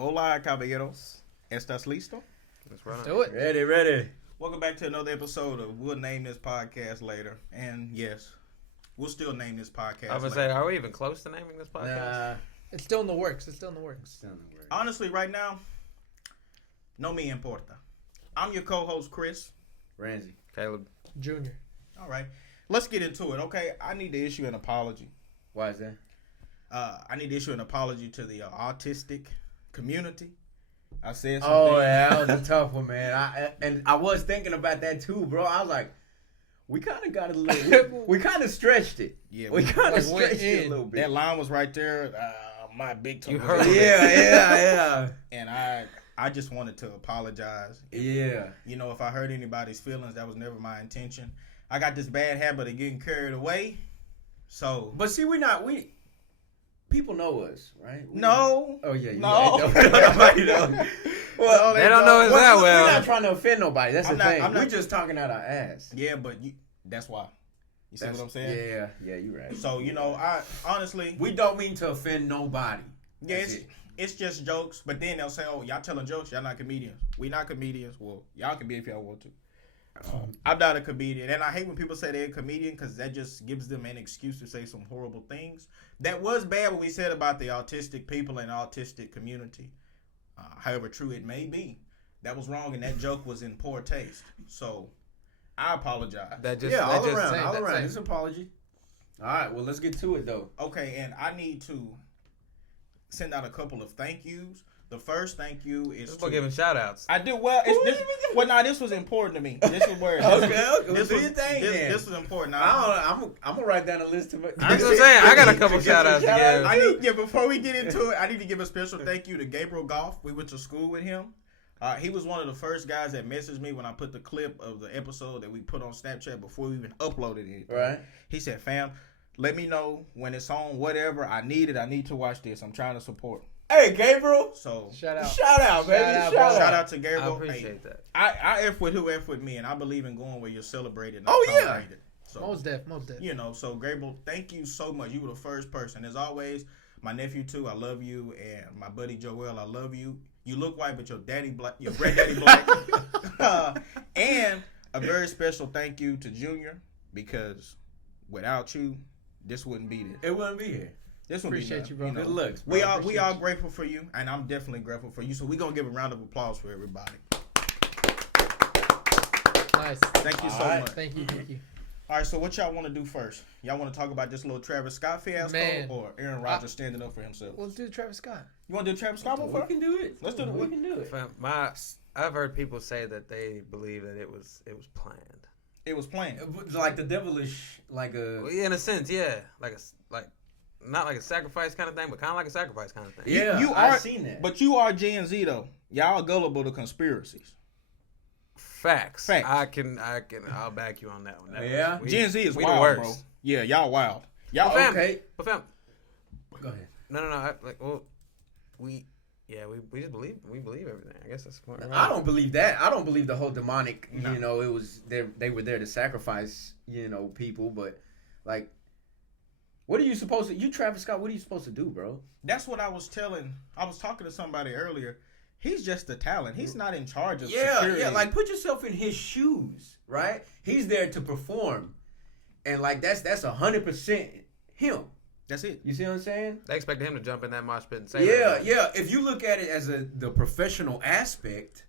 Hola, caballeros. ¿Estás listo? Let's do it. Ready. Welcome back to another episode of We'll Name This Podcast Later. And yes, we'll still name this podcast I was going to say, are we even close to naming this podcast? Nah. It's still in the works. Honestly, right now, no me importa. I'm your co-host, Chris. Ramsey. Caleb. Junior. All right. Let's get into it, okay? I need to issue an apology. Why is that? I need to issue an apology to the autistic community. I said something. Oh, yeah, that was a tough one, man. I was thinking about that too, bro. I was like, we kind of got a little, we kind of stretched it. Yeah, we kind of went stretched it in. a little bit. That line was right there. My big toe. You heard it. Yeah. And I just wanted to apologize. Yeah. You know, if I hurt anybody's feelings, that was never my intention. I got this bad habit of getting carried away. So, But see, people know us, right? no. Oh, yeah. No. Nobody knows. Well, They don't know us that well. We're not trying to offend nobody. That's I'm the not- thing. I'm not- We're just talking out our ass. Yeah, but that's why. You see what I'm saying? Yeah, you're right. So, you know, I honestly, We don't mean to offend nobody. yeah, That's it's just jokes. But then they'll say, oh, y'all telling jokes. Y'all not comedians. We not comedians. Well, y'all can be if y'all want to. I'm not a comedian. And I hate when people say they're a comedian because that just gives them an excuse to say some horrible things. That was bad what we said about the autistic people and autistic community. However true it may be. That was wrong and that joke was in poor taste. So, I apologize. all around. Same. It's an apology. All right, well, let's get to it, though. Okay, and I need to send out a couple of thank yous. The first thank you is This is giving shout outs. I do well. This was important to me. This was where Okay. This Do was your thing, then. this was important. I'm gonna write down a list of it. I was gonna say, I got a couple shout outs to give. Before we get into it, I need to give a special thank you to Gabriel Goff. We went to school with him. He was one of the first guys that messaged me when I put the clip of the episode that we put on Snapchat before we even uploaded it. Right. He said, "Fam, let me know when it's on. Whatever I need it. I need to watch this. I'm trying to support." Hey, Gabriel. So Shout out. Shout out, baby. shout out to I Gabriel. appreciate that. I F with who F with me, and I believe in going where you're celebrated. Not Oh, yeah. tolerated. So, Most deaf. you know, so Gabriel, thank you so much. You were the first person. As always, my nephew too, I love you, and my buddy Joel, I love you. You look white, but your daddy black, your granddaddy black. And a very special thank you to Junior, because without you, this wouldn't be this. It wouldn't be here. This wouldn't Appreciate be you, bro. Good looks. We bro. are grateful for you, and I'm definitely grateful for you. So we're gonna give a round of applause for everybody. Nice. Thank you so All right. much. Thank you. All right, so what y'all want to do first? Y'all want to talk about this little Travis Scott fiasco Man. or Aaron Rodgers standing up for himself? Let's do Travis Scott. You want to do Travis Scott one We first? can do it. Let's do it. We can do it. Fam, I've heard people say that they believe that it was planned. It was planned. Like the devilish, like a. Well, yeah, in a sense, yeah, not like a sacrifice kind of thing, but kind of like a sacrifice kind of thing. Yeah, you I've are, seen that. But you are Gen Z though. Y'all gullible to conspiracies. Facts. Facts. I'll back you on that one. Yeah? Gen Z is we the wild, worst. bro. Yeah, y'all wild. Y'all Fam, okay. But fam, Go ahead. no. We just believe everything. I guess that's what. I don't believe that. I don't believe the whole demonic. No. You know, it was they were there to sacrifice. You know, people. But like, what are you supposed to? You Travis Scott. What are you supposed to do, bro? That's what I was telling. I was talking to somebody earlier. He's just a talent. He's not in charge of security. Yeah. Like, put yourself in his shoes, right? He's there to perform, and like that's 100% him. That's it. You see what I'm saying? They expected him to jump in that mosh pit and say, Yeah. If you look at it as the professional aspect,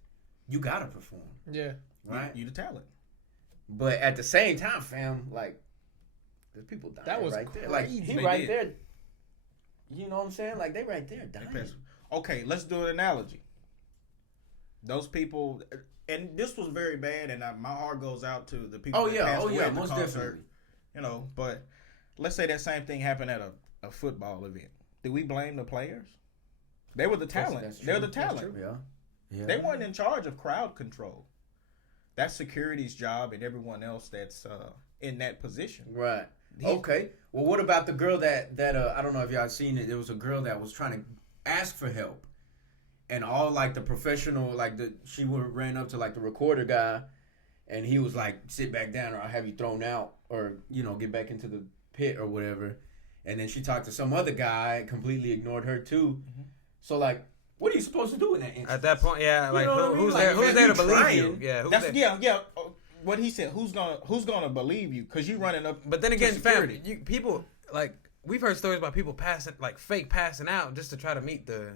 you gotta perform, Yeah. right? You the talent. But at the same time, fam, like there's people dying. That was right there. Like crazy. he They right did. there. You know what I'm saying? Like they right there dying. Okay, let's do an analogy. Those people, and this was very bad, and my heart goes out to the people. Oh that yeah, passed away at the most concert, definitely. You know, but let's say that same thing happened at a football event. Do we blame the players? They were the talent. That's They're the true. That's talent. true, yeah. They weren't in charge of crowd control. That's security's job and everyone else that's in that position. Right. Okay. Well, what about the girl that I don't know if y'all seen it. There was a girl that was trying to ask for help, and all like the professional, she ran up to like the recorder guy, and he was like, "Sit back down, or I'll have you thrown out, or get back into the pit or whatever." And then she talked to some other guy, completely ignored her too. Mm-hmm. So like, What are you supposed to do in that instance? At that point, yeah, like know what I mean? who's Like, there? if Who's there to you believe trying- you? Yeah, who's That's there? What he said. Who's gonna believe you? Because you running up. But then to again, fam, security. people like we've heard stories about people fake passing out just to try to meet the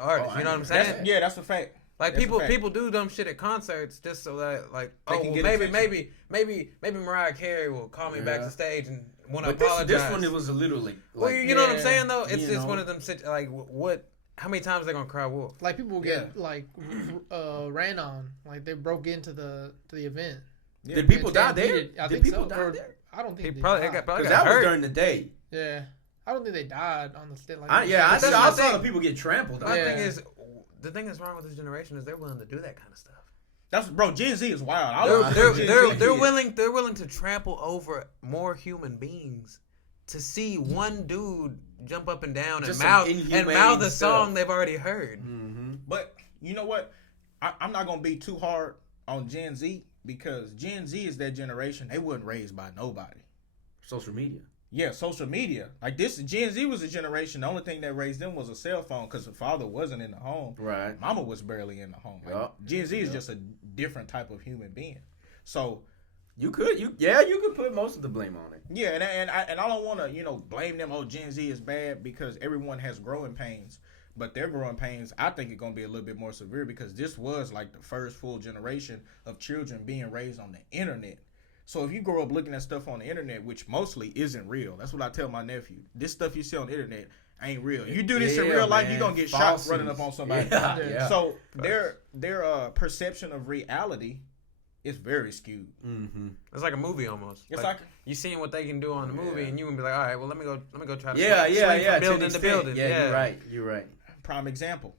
artist. Oh, You know what I'm I saying? understand. Yeah, that's a fact. Like That's a fact. people do dumb shit at concerts just so that like They can get maybe Mariah Carey will call me back Yeah. to stage and want to But apologize. this one, it was a little like, well, you know what I'm yeah, saying though. It's you just know. one of them like what? How many times they gonna cry wolf? Like people get ran on, like they broke into the event. did people And die there? stampeded. I Did think people so. die Or, there? I don't think He they probably died. got Because that was hurt. during the day. Yeah, I don't think they died on the stage. Like, I That's saw my thing. the people get trampled. My Yeah. thing is, the thing that's wrong with this generation is they're willing to do that kind of stuff. That's bro. Gen Z is wild. I love They're Gen they're Z they're kids. willing to trample over more human beings to see one dude jump up and down Just and some mouth inhumane a stuff. song they've already heard. Mm-hmm. But you know what? I'm not gonna be too hard on Gen Z because Gen Z is that generation. They wasn't raised by nobody. Social media. Yeah, social media. Like this, Gen Z was a generation. The only thing that raised them was a cell phone because the father wasn't in the home. Right. Mama was barely in the home. Like, Yup. Gen Z is Yup. just a different type of human being. So You could put most of the blame on it. yeah, and I don't want to blame them. Oh, Gen Z is bad because everyone has growing pains, but their growing pains I think it's gonna be a little bit more severe because this was like the first full generation of children being raised on the internet. So if you grow up looking at stuff on the internet, which mostly isn't real, that's what I tell my nephew. This stuff you see on the internet ain't real. You do this in Yeah, real life, man. you're gonna get Falsies. shot running up on somebody. Yeah, Yeah. yeah. So their perception of reality is very skewed. Mm-hmm. It's like a movie almost. It's like you seeing what they can do on the movie, and you can be like, all right, well let me go try to Yeah, swing yeah, from yeah. building to building. Yeah, you're right. prime example,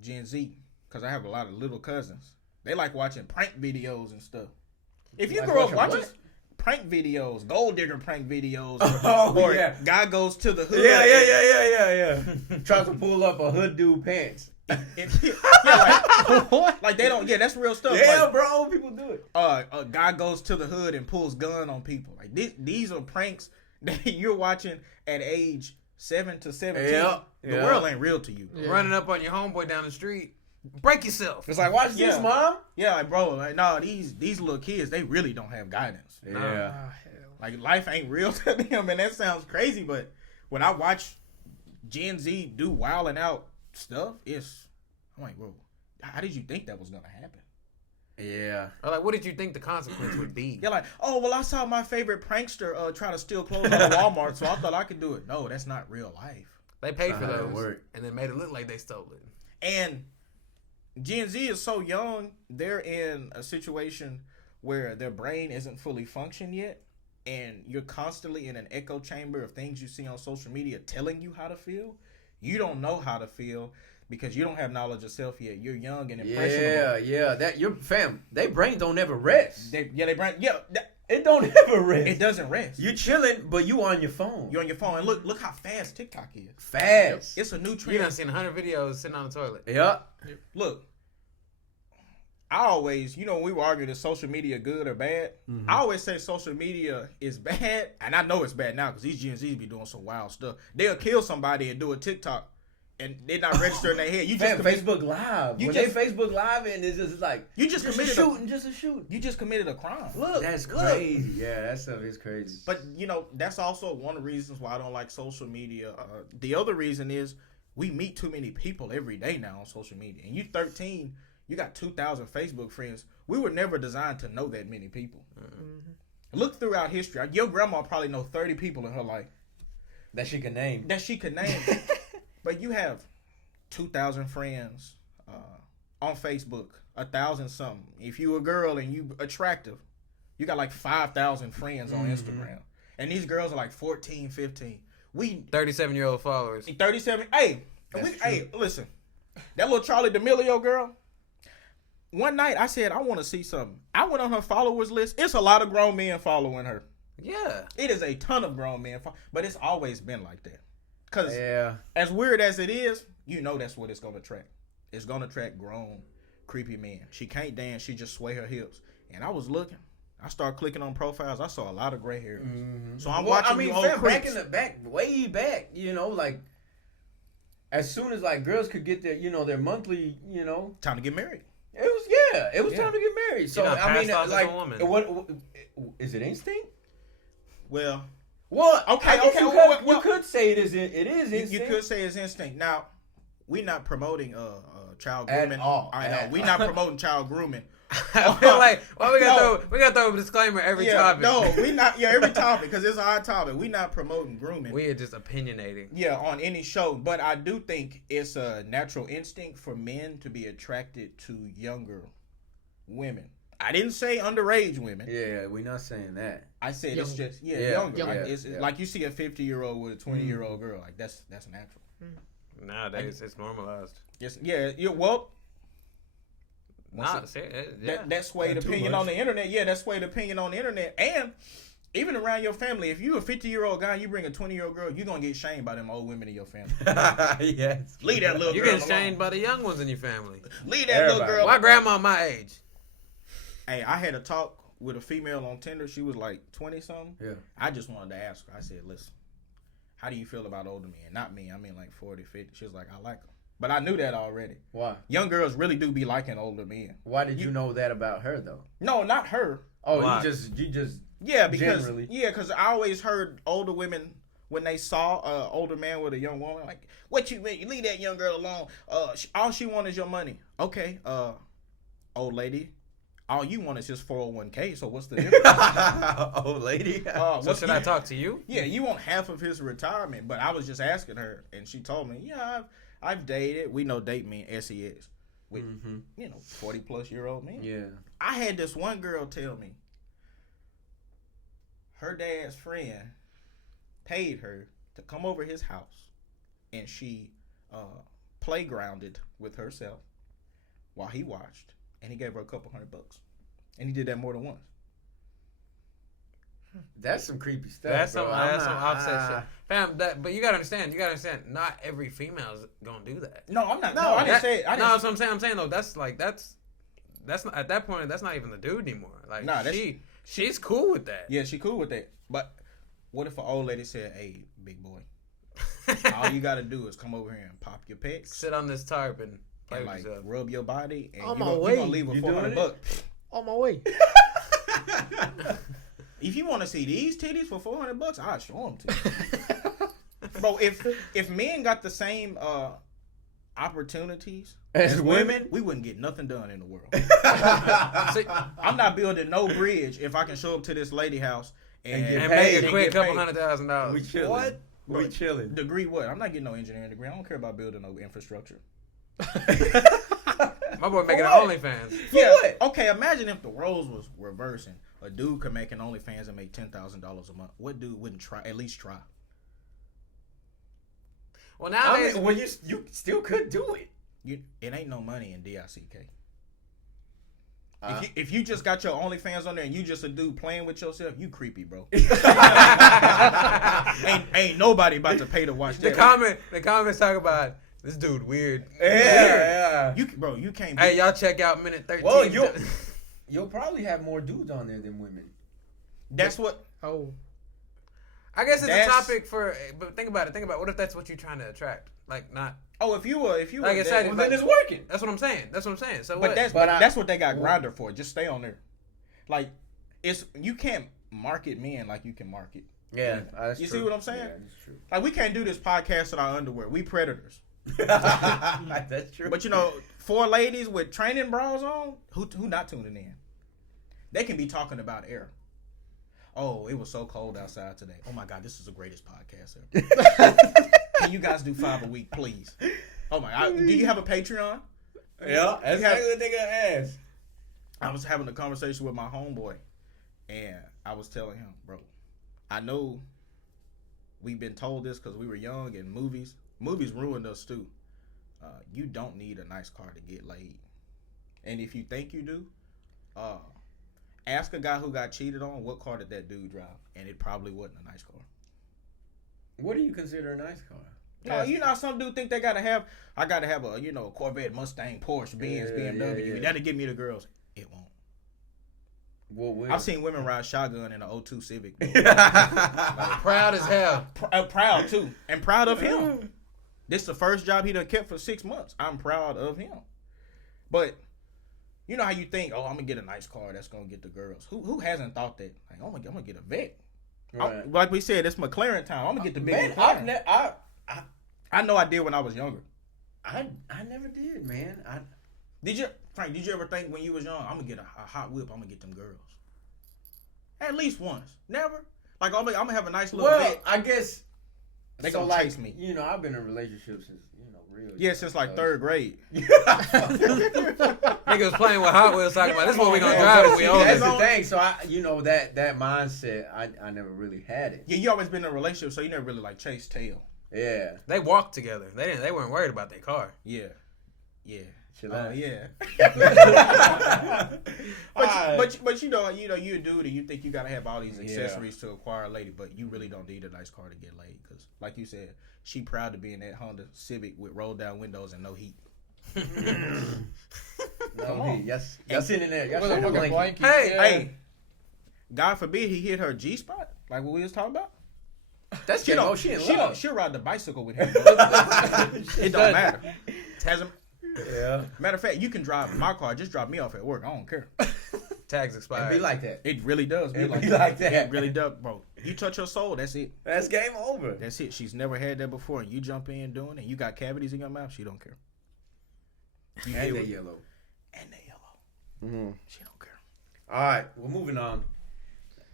Gen Z, because I have a lot of little cousins. They like watching prank videos and stuff. If you Like grow up watching watching prank videos, gold digger prank videos, Oh, or yeah. guy goes to the hood. Yeah. Tries to pull up a hood dude pants. Like they don't. Yeah, that's real stuff. Yeah, Like, bro, people do it. a guy goes to the hood and pulls gun on people. Like these are pranks that you're watching at age 7 to 17. Yeah, The yeah. world ain't real to you. Yeah. Running up on your homeboy down the street, break yourself. It's like, watch this, Yeah. mom. Yeah, like bro, like no, these little kids, they really don't have guidance. Yeah. Ah, hell. Like life ain't real to them, and that sounds crazy. But when I watch Gen Z do wilding out stuff, I'm like, bro, how did you think that was gonna happen? Yeah. Or like, what did you think the consequence would be? You're like, oh well, I saw my favorite prankster try to steal clothes out of Walmart, so I thought I could do it. No, that's not real life. They paid That's for not how it those, work. and then made it look like they stole it. And Gen Z is so young; they're in a situation where their brain isn't fully functioned yet, and you're constantly in an echo chamber of things you see on social media telling you how to feel. You don't know how to feel because you don't have knowledge of self yet. You're young and impressionable. Yeah. That your fam, they brain don't ever rest. They brain, It don't ever rest. it doesn't rest. You chilling, but you on your phone. You're on your phone, and look how fast TikTok is. Fast. It's a new You trend. done seen 100 videos sitting on the toilet. Yeah. Look, I always, when we were arguing, is social media good or bad? I always say social media is bad, and I know it's bad now because these Gen Zs be doing some wild stuff. They'll kill somebody and do a TikTok, and they're not registering their head. You just Fam, committed, Facebook Live. You When just- they Facebook Live and it's just like you just just committed a shooting, just a shooting. you just committed a crime. Look, that's crazy. Yeah, that stuff is crazy. But that's also one of the reasons why I don't like social media. The other reason is we meet too many people every day now on social media. And you 13, you got 2,000 Facebook friends. We were never designed to know that many people. Look throughout history. Your grandma probably know 30 people in her life That she can name. that she could name. But you have 2,000 friends on Facebook, 1,000 something. If you a girl and you attractive, you got like 5,000 friends on Instagram. And these girls are like 14, 15. We 37-year-old followers. 37. Hey, listen. That little Charlie D'Amelio girl. One night I said I want to see something. I went on her followers list. It's a lot of grown men following her. Yeah. It is a ton of grown men, but it's always been like that. Cause Yeah. as weird as it is, that's what it's gonna attract. It's gonna attract grown, creepy men. She can't dance. She just sway her hips. And I was looking. I started clicking on profiles. I saw a lot of gray hair. So I'm watching you old fam, creeps. back, way back, like as soon as like girls could get their, their monthly, Time to get married. it was Yeah. time to get married. So You're not I mean, passed off as a like, woman. what is it instinct? Well, Well, Okay, I guess okay, you well, could, well, you could say it is you instinct. could say it's instinct. Now, we're not promoting child At grooming. all. I know At we're all. not promoting child grooming. I feel like we No. gotta throw a disclaimer every Yeah, topic. no, we not. Yeah, every topic because it's our topic. We not promoting grooming. We are just opinionating. Yeah, on any show, but I do think it's a natural instinct for men to be attracted to younger women. I didn't say underage women. Yeah, we're not saying that. I said it's Younger. just Yeah, younger. younger. Like, it's Yeah. like you see a 50-year-old with a 20-year-old girl. Like that's natural. Nowadays, it's normalized. Just well. Nah, yeah. That swayed Not too opinion much. on the internet. Yeah, that swayed opinion on the internet. And even around your family, if you a 50-year-old guy, you bring a 20-year-old girl, you're gonna get shamed by them old women in your family. Yes. Leave that little You girl get shamed alone. by the young ones in your family. Leave that little Everybody. girl. My grandma my age. Hey, I had a talk with a female on Tinder. She was like 20 something. Yeah. I just wanted to ask her. I said, listen, how do you feel about older men? Not me. I mean like 40, 50. She was like, I like them. But I knew that already. Why? Young girls really do be liking older men. Why did you know that about her though? No, not her. Oh, Why? you just. Yeah, because Generally. because I always heard older women when they saw an older man with a young woman, like, what you mean? You leave that young girl alone. All she wants is your money. Okay, old lady, all you want is just 401k. So what's the difference? Old lady. So should I talk to you? Yeah, you want half of his retirement. But I was just asking her, and she told me, yeah, I've dated. We know date mean sex with 40-plus-year-old men. Yeah. I had this one girl tell me her dad's friend paid her to come over his house, and she playgrounded with herself while he watched, and he gave her a couple $100, and he did that more than once. That's some creepy stuff. That's bro. some I'm that's some not- offset shit, fam. But you gotta understand. Not every female's gonna do that. No, I'm not. No, I didn't say it. I No, didn't that's what I'm saying. I'm saying though, that's not at that point. That's not even the dude anymore. Like, Nah, that's- she's cool with that. Yeah, she cool with that. But what if an old lady said, "Hey, big boy, all you gotta do is come over here and pop your pecs Sit on this tarp and play and with like yourself. rub your body, and On you my gonna way. leave with You doing $400. it? On my way. If you want to see these titties for $400, I'll show them to you. Bro, if men got the same opportunities As women? we wouldn't get nothing done in the world. See, I'm not building no bridge if I can show up to this lady house and get and paid. make a and quick get couple paid. $100,000. We chilling. What? We chilling. Degree what? I'm not getting no engineering degree. I don't care about building no infrastructure. My boy making an what? OnlyFans. Yeah. what? Okay, imagine if the roles was reversing. A dude could make an OnlyFans and make $10,000 a month. What dude wouldn't try? At least try. Well, I nowadays, mean, well, you still could do it. It ain't no money in DICK. If you just got your OnlyFans on there and you just a dude playing with yourself, you creepy, bro. ain't nobody about to pay to watch the that. comments talk about this dude weird. Yeah. You can't. Hey, y'all check out minute 13. Well, you'll probably have more dudes on there than women. That's what. Oh. I guess it's That's- a topic for, but think about it. What if that's what you're trying to attract? Like, not. Oh, if you were Like I said, Well, then it's working. That's what I'm saying. So but what? that's what they got Grindr for. Just stay on there. Like, you can't market men like you can market. Yeah, that's You true. see what I'm saying? Yeah, that's true. Like, we can't do this podcast in our underwear. We predators. That's true. But 4 ladies with training bras on, who not tuning in? They can be talking about air. Oh, it was so cold outside today. Oh my God, this is the greatest podcast ever. Can you guys do 5 a week, please? Oh my God, do you have a Patreon? Yeah, that's exactly what they gonna ask. I was having a conversation with my homeboy, and I was telling him, bro, I know we've been told this because we were young, and movies ruined us too. You don't need a nice car to get laid, and if you think you do, ask a guy who got cheated on what car did that dude drive, and it probably wasn't a nice car. What do you consider a nice car? No, some dude think they gotta have. I gotta have a Corvette, Mustang, Porsche, Benz, BMW. Yeah. That'll get me the girls. It won't. Well, I've seen women ride shotgun in an 02 Civic. Proud as hell. Proud too, and proud of him. This is the first job he done kept for 6 months. I'm proud of him. But you know how you think, oh, I'm gonna get a nice car that's gonna get the girls. Who hasn't thought that? Like, I'm gonna get a vet. Right. Like we said, it's McLaren time. I'm gonna get the big Man, McLaren. I know I did when I was younger. I never did, man. Frank, did you ever think when you was young, I'm gonna get a hot whip, I'm gonna get them girls? At least once. Never? Like, I'm gonna have a nice little vet. I guess They so. gonna Like, chase me. you know, I've been in relationships since real. Yeah, since like 3rd grade. Nigga was playing with Hot Wheels talking about this is what we gonna Yeah, drive but when we see, own that's it. the thing. So that mindset, I never really had it. Yeah, you always been in a relationship, so you never really like chase tail. Yeah. They walked together. They weren't worried about their car. Yeah. Yeah. Chill Oh out. yeah. but you know you a dude and you think you gotta have all these accessories to acquire a lady, but you really don't need a nice car to get laid because, like you said, she proud to be in that Honda Civic with roll down windows and no heat. No heat. Yes. Y'all sitting in there. Y'all With a sitting in fucking the blanket. blanket. Hey, God forbid he hit her G spot like what we was talking about. That's She she don't. in She'll love. ride the bicycle with him. It don't matter. Yeah. Matter of fact, you can drive my car. Just drop me off at work. I don't care. Tags expired. It be like that. It really does be It like be that. like that. It really does, bro. You touch her soul, that's it. That's game over. That's it. She's never had that before, and you jump in doing it. You got cavities in your mouth. She don't care. You And deal they with- yellow. And they yellow. Mm-hmm. She don't care. All right, we're moving on.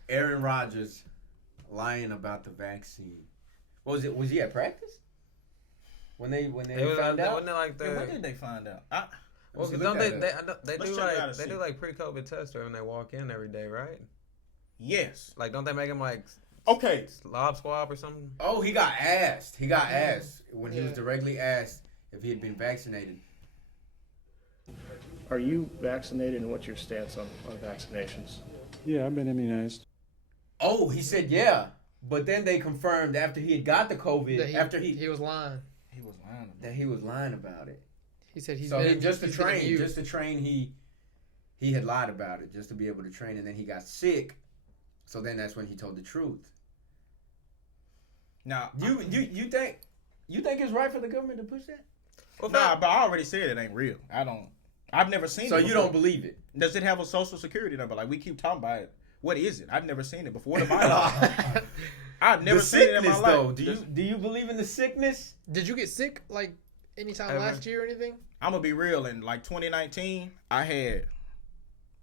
Aaron Rodgers lying about the vaccine. What was it? Was he at practice? When they It was found out? Wasn't it like Yeah, when the? did they find out? Well, Let's don't look they? at They, it. they Let's do check it out like and see. they do pre-COVID tests when they walk in every day, right? Yes. Like, don't they make them like Okay. lob swab or something? Oh, he got asked. He got asked when he was Yeah. directly asked if he had been vaccinated. Are you vaccinated, and what's your stance on vaccinations? Yeah, I've been immunized. Oh, he said yeah, but then they confirmed after he had got the COVID, That after he was lying. He was lying about that he was lying about it. He said he's So been, just to he's been train, immune. he had lied about it just to be able to train, and then he got sick. So then that's when he told the truth. Now, You think it's right for the government to push that? Well, nah, but I already said it ain't real. I've never seen So it you before. don't believe it? Does it have a social security number? Like we keep talking about it. What is it? I've never seen it before. What about it? I've never The seen it in my sickness, life. though. Do you believe in the sickness? Did you get sick like anytime Ever. last year or anything? I'm gonna be real. In like 2019, I had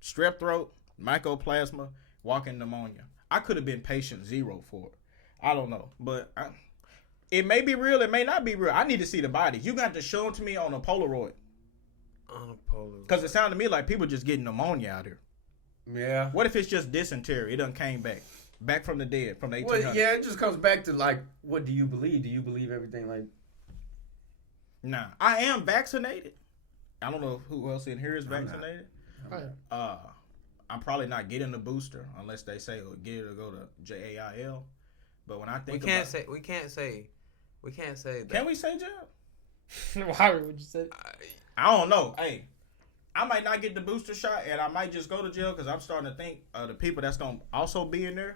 strep throat, mycoplasma, walking pneumonia. I could have been patient 0 for it. I don't know, but it may be real. It may not be real. I need to see the bodies. You got to show them to me on a Polaroid, on a polo. because it sounded to me like people just getting pneumonia out here. Yeah. What if it's just dysentery? It done came back from the dead, from the 1800s. Well, yeah, it just comes back to like, what do you believe? Do you believe everything like? Nah, I am vaccinated. I don't know who else in here is I'm not. vaccinated. Right. I'm probably not getting the booster unless they say get it or go to JAIL. But when I We think can't about, say. We can't say that. can we say jail? Why would you say? I don't know. Hey, I might not get the booster shot, and I might just go to jail because I'm starting to think the people that's gonna also be in there,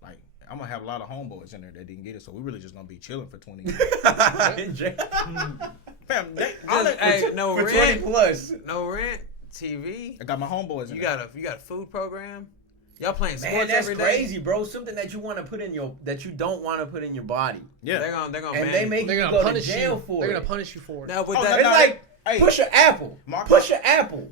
like I'm gonna have a lot of homeboys in there that didn't get it, so we really just gonna be chilling for 20 years. In jail. Fam, No For 20 rent. plus. No rent. TV. I got my homeboys in You there. got a food program. Y'all playing sports Man, that's every day. crazy, bro. Something that you want to put in that you don't want to put in your body, Yeah. They're gonna and ban they you. make They're you gonna go to punish jail you. for They're it. gonna punish you for it. Now with Oh, that. It's like Hey. push an apple. Push an apple.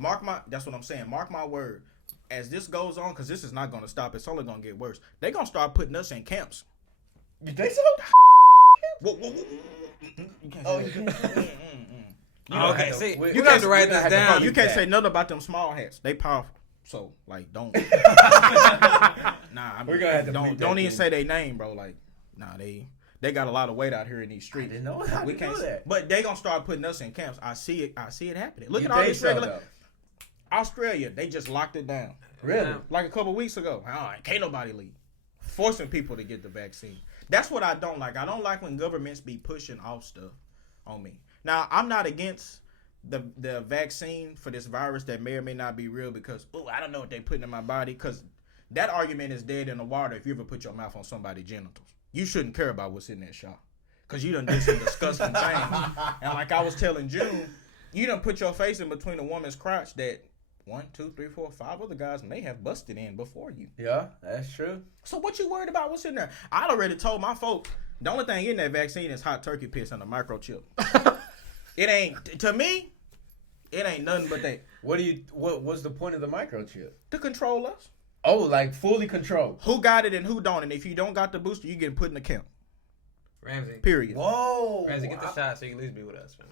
That's what I'm saying. Mark my word. As this goes on, because this is not gonna stop. It's only gonna get worse. They gonna start putting us in camps. You think so? You can't Oh, say you that. Okay, see, we- you we got have to write we this have to down. publish You can't that. say nothing about them small hats. They powerful. So like, don't. Nah, We're gonna have to bleep that don't even thing. say their name, bro. Like, nah, they got a lot of weight out here in these I streets. didn't know. I We didn't can't. know that. But they gonna start putting us in camps. I see it happening. Look You at all think these so, regular. though? Australia, they just locked it down. Really? Like a couple weeks ago. Can't nobody leave. Forcing people to get the vaccine. That's what I don't like. I don't like when governments be pushing off stuff on me. Now, I'm not against the vaccine for this virus that may or may not be real because, I don't know what they putting in my body, because that argument is dead in the water if you ever put your mouth on somebody's genitals. You shouldn't care about what's in that shot. because you done did some disgusting things. And like I was telling June, you done put your face in between a woman's crotch that 1, 2, 3, 4, 5 other guys may have busted in before you. Yeah, that's true. So what you worried about? What's in there? I already told my folks, the only thing in that vaccine is hot turkey piss and a microchip. It ain't, to me, it ain't nothing but that. What was the point of the microchip? To control us. Oh, like fully control. Who got it and who don't. And if you don't got the booster, you getting put in the camp. Ramsey. Period. Whoa. Ramsey, get the shot so you can at least be with us, man.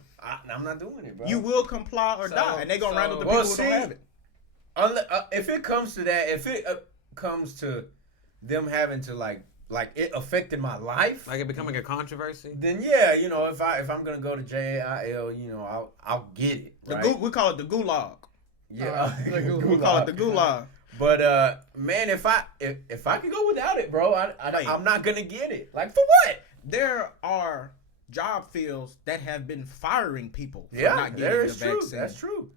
I'm not doing it, bro. You will comply or die. And they going to round up the people who don't have it. If it comes to that, if it comes to them having to like it affected my life, Like it becoming a controversy? then yeah, you know, if I'm gonna go to JAIL, you know, I'll get it. Right? We call it the gulag. Yeah, We call it the gulag. But man, if I could go without it, bro, I'm not gonna get it. Like for what? There are job fields that have been firing people for Yeah, not getting the vaccine. That's true.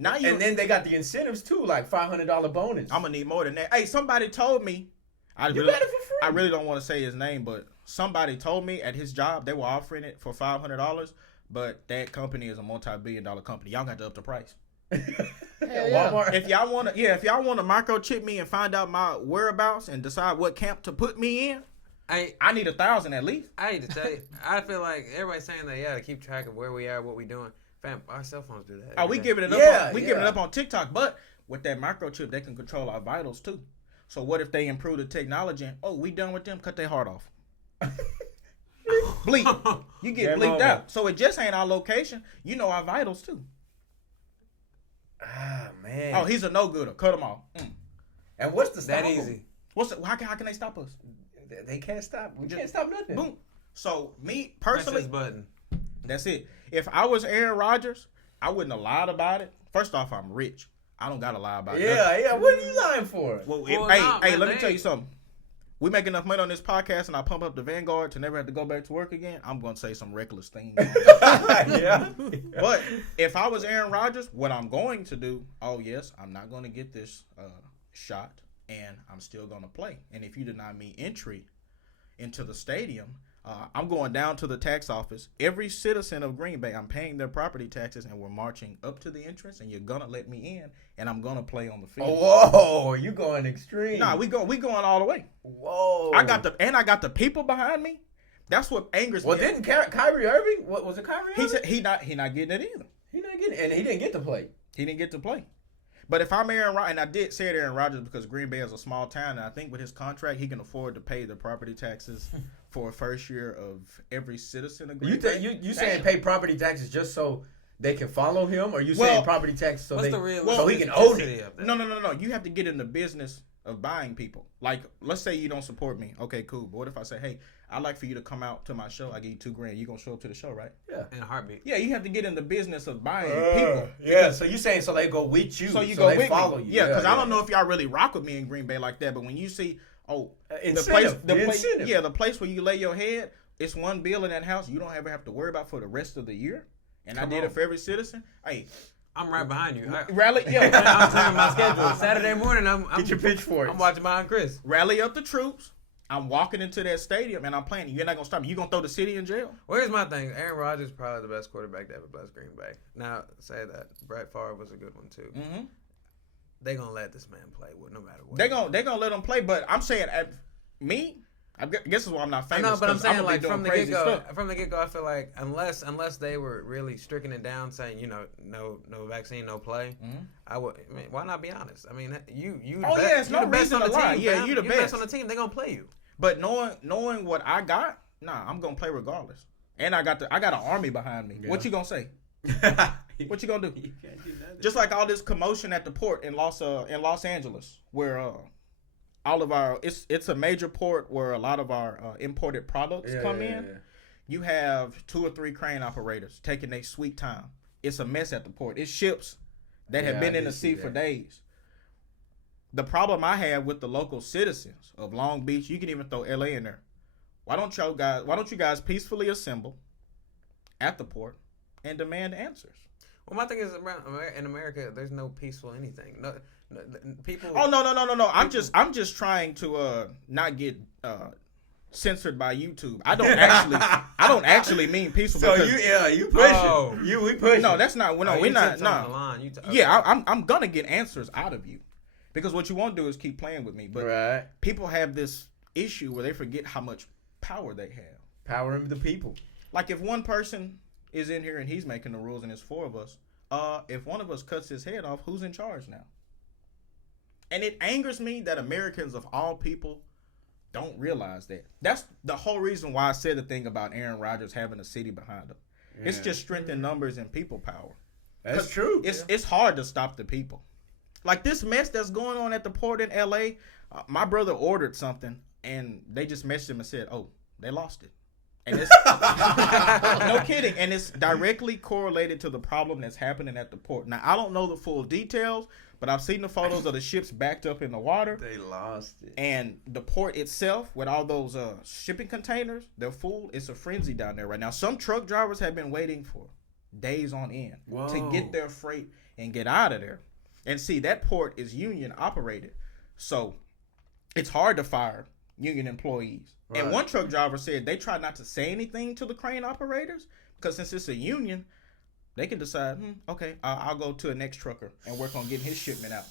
Now And then they got the incentives too, like $500 bonus. I'm gonna need more than that. Hey, somebody told me. You got it for free. I really don't want to say his name, but somebody told me at his job they were offering it for $500, but that company is a multi-billion-dollar company. Y'all got to up the price. Hell yeah. Walmart. If y'all want to microchip me and find out my whereabouts and decide what camp to put me in, I need 1,000 at least. I hate to tell you, I feel like everybody's saying that, yeah, to keep track of where we are, what we doing. Fam, our cell phones do that. Oh, we giving it up. Yeah, Giving it up on TikTok, but with that microchip, they can control our vitals too. So what if they improve the technology and we done with them? Cut their heart off. Bleep. You get Game bleeped over. out. So it just ain't our location. You know our vitals too. Ah man. Oh, he's a no gooder. Cut him off. And what's the that stop? easy. How can they stop us? They can't stop. We can't stop nothing. Boom. So me Press personally, this button. that's it. If I was Aaron Rodgers, I wouldn't have lied about it. First off, I'm rich. I don't gotta lie about it. Yeah. What are you lying for? Well, Well, hey, nah, hey, man, let me they- tell you something. We make enough money on this podcast, and I pump up the Vanguard to never have to go back to work again. I'm gonna say some reckless things. Yeah. But if I was Aaron Rodgers, what I'm going to do? Oh yes, I'm not going to get this shot, and I'm still going to play. And if you deny me entry into the stadium, I'm going down to the tax office. Every citizen of Green Bay, I'm paying their property taxes, and we're marching up to the entrance, and you're gonna let me in, and I'm gonna play on the field. Whoa, you going extreme? Nah, we going all the way. Whoa. I got the people behind me. That's what angers Well, me. didn't Kyrie Irving? What was it? Kyrie Irving? He said he not getting it either. He not getting, and he didn't get to play. He didn't get to play. But if I'm Aaron Rodgers, and I did say it Aaron Rodgers because Green Bay is a small town, and I think with his contract, he can afford to pay the property taxes for a first year of every citizen of Green Bay. You saying pay property taxes just so they can follow him, or you Well, saying property taxes so What's they the real so he can own authenticity it? of that? No. You have to get in the business of buying people. Like, let's say you don't support me. Okay, cool. But what if I say, hey, I'd like for you to come out to my show. I give you $2,000. You gonna show up to the show, right? Yeah. In a heartbeat. Yeah, you have to get in the business of buying people. Yeah. So you saying so they go with you? So you go they with follow me. you? Yeah, because I don't know if y'all really rock with me in Green Bay like that. But when you see, incentive. the place where you lay your head, it's one bill in that house. You don't ever have to worry about for the rest of the year. And I did it for every citizen. Hey, I'm right behind you. rally, I'm clearing my schedule. Saturday morning, I'm Get your pitchforks. I'm watching behind Chris. rally up the troops. I'm walking into that stadium and I'm playing. You're not gonna stop me. You gonna throw the city in jail? Well, here's my thing. Aaron Rodgers is probably the best quarterback to ever bless Green Bay. Now, say that. Brett Favre was a good one, too. Mm-hmm. They going to let this man play no matter what. They gonna let them play. But I'm saying, I guess this is why I'm not I famous. know, but I'm 'cause saying, gonna be like, doing from the crazy get-go, stuff. I feel like unless they were really stricken it down, saying, no vaccine, no play, I mean, why not be honest? I mean, you Oh, yeah, it's no reason to lie. Yeah, you the best. on the team. They're going to play you. But knowing what I got, I'm gonna play regardless. And I got an army behind me. Yeah. What you gonna say? What you gonna do? You can't do nothing. Just like all this commotion at the port in Los Angeles, where all of our it's a major port where a lot of our imported products come in. Yeah. You have 2 or 3 crane operators taking their sweet time. It's a mess at the port. It's ships that have Yeah, been I in did the see sea for that. days. The problem I have with the local citizens of Long Beach, you can even throw LA in there. Why don't you guys peacefully assemble at the port and demand answers? Well, my thing is, in America, there's no peaceful anything. No people. Oh no! I'm just trying to not get censored by YouTube. I don't actually mean peaceful. So because, you pushing. Oh. We pushing. no, that's not. No, we're not. No. Yeah, I'm gonna get answers out of you, because what you won't do is keep playing with me. But Right. people have this issue where they forget how much power they have. Power of the people. Like if one person is in here and he's making the rules and it's 4 of us, if one of us cuts his head off, who's in charge now? And it angers me that Americans of all people don't realize that. That's the whole reason why I said the thing about Aaron Rodgers having a city behind him. Yeah. It's just strength in numbers and people power. That's true. It's hard to stop the people. Like this mess that's going on at the port in L.A., my brother ordered something and they just messaged him and said, oh, they lost it. And it's no kidding, and it's directly correlated to the problem that's happening at the port. Now, I don't know the full details, but I've seen the photos of the ships backed up in the water. They lost it. And the port itself, with all those shipping containers, they're full. It's a frenzy down there right now. Some truck drivers have been waiting for days on end to get their freight and get out of there. And see, that port is union operated, so it's hard to fire union employees. Right. And one truck driver said they try not to say anything to the crane operators because since it's a union, they can decide, okay, I'll go to a next trucker and work on getting his shipment out.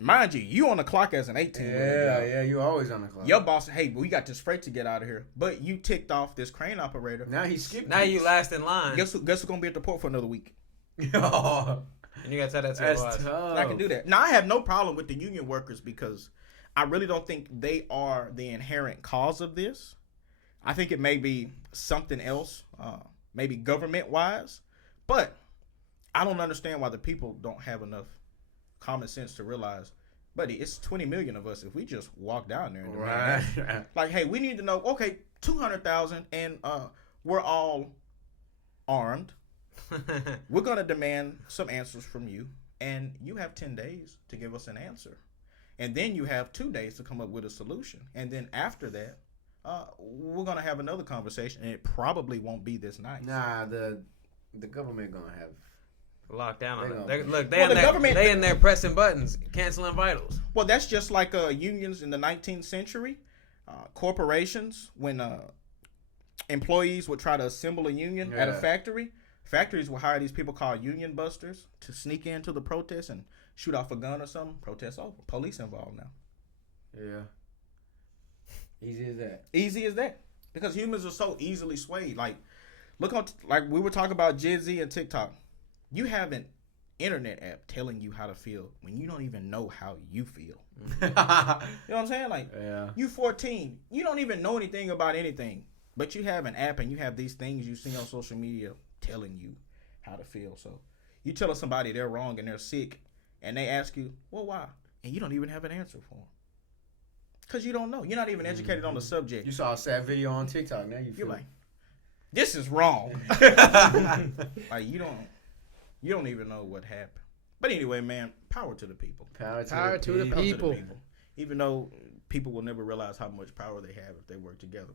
Mind you on the clock as an 18. Yeah, you always on the clock. Your boss, hey, we got this freight to get out of here, but you ticked off this crane operator. Now he skipped. Now you last in line. Guess who's gonna be at the port for another week? And you gotta tell that to your boss. Tough. I can do that. Now I have no problem with the union workers because I really don't think they are the inherent cause of this. I think it may be something else, maybe government-wise. But I don't understand why the people don't have enough common sense to realize, buddy, it's 20 million of us. If we just walk down there and demand that, like, hey, we need to know, okay, 200,000 and we're all armed. We're going to demand some answers from you. And you have 10 days to give us an answer. And then you have 2 days to come up with a solution. And then after that, we're going to have another conversation. And it probably won't be this nice. Nah, the government going to have locked down on it. Government, they in there pressing buttons, canceling vitals. Well, that's just like unions in the 19th century. Corporations, when employees would try to assemble a union at a factory, factories will hire these people called union busters to sneak into the protest and shoot off a gun or something. Protest over. Police involved now. Yeah. Easy as that. Easy as that. Because humans are so easily swayed. Like, look on, like we were talking about Gen Z and TikTok. You have an internet app telling you how to feel when you don't even know how you feel. You know what I'm saying? Like, you 14. You don't even know anything about anything. But you have an app and you have these things you see on social media telling you how to feel. So you tell somebody they're wrong and they're sick and they ask you, well, why? And you don't even have an answer for them. Because you don't know. You're not even educated on the subject. You saw a sad video on TikTok. Now you're like, this is wrong. Like, you don't even know what happened. But anyway, man, power to the people. Power to the people. Even though people will never realize how much power they have if they work together.